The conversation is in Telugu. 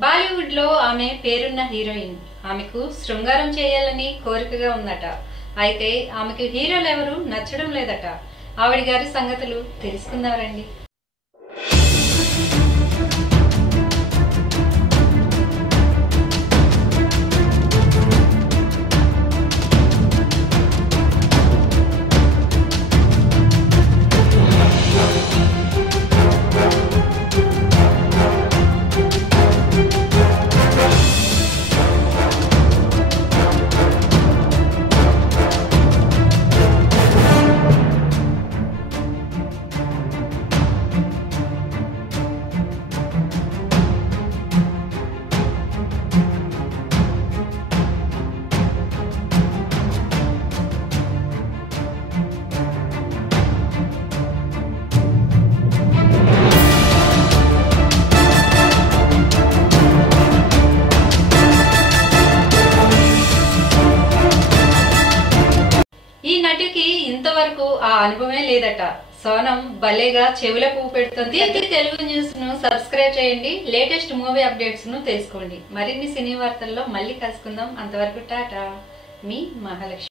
బాలీవుడ్ లో ఆమె పేరున్న హీరోయిన్. ఆమెకు శృంగారం చేయాలని కోరికగా ఉందట. అయితే ఆమెకు హీరోలు ఎవరు నచ్చడం లేదట. ఆవిడ గారి సంగతులు తెలుసుకుందాం రండి. ఈ నటికి ఇంతవరకు ఆ అనుభవమే లేదట. సోనం భలేగా చెవుల పువ్వు పెడుతుంది. తెలుగు న్యూస్ ను సబ్స్క్రైబ్ చేయండి. లేటెస్ట్ మూవీ అప్డేట్స్ ను తెలుసుకోండి. మరిన్ని సినీ వార్తల్లో మళ్ళీ కలుసుకుందాం. అంతవరకు టాటా, మీ మహాలక్ష్మి.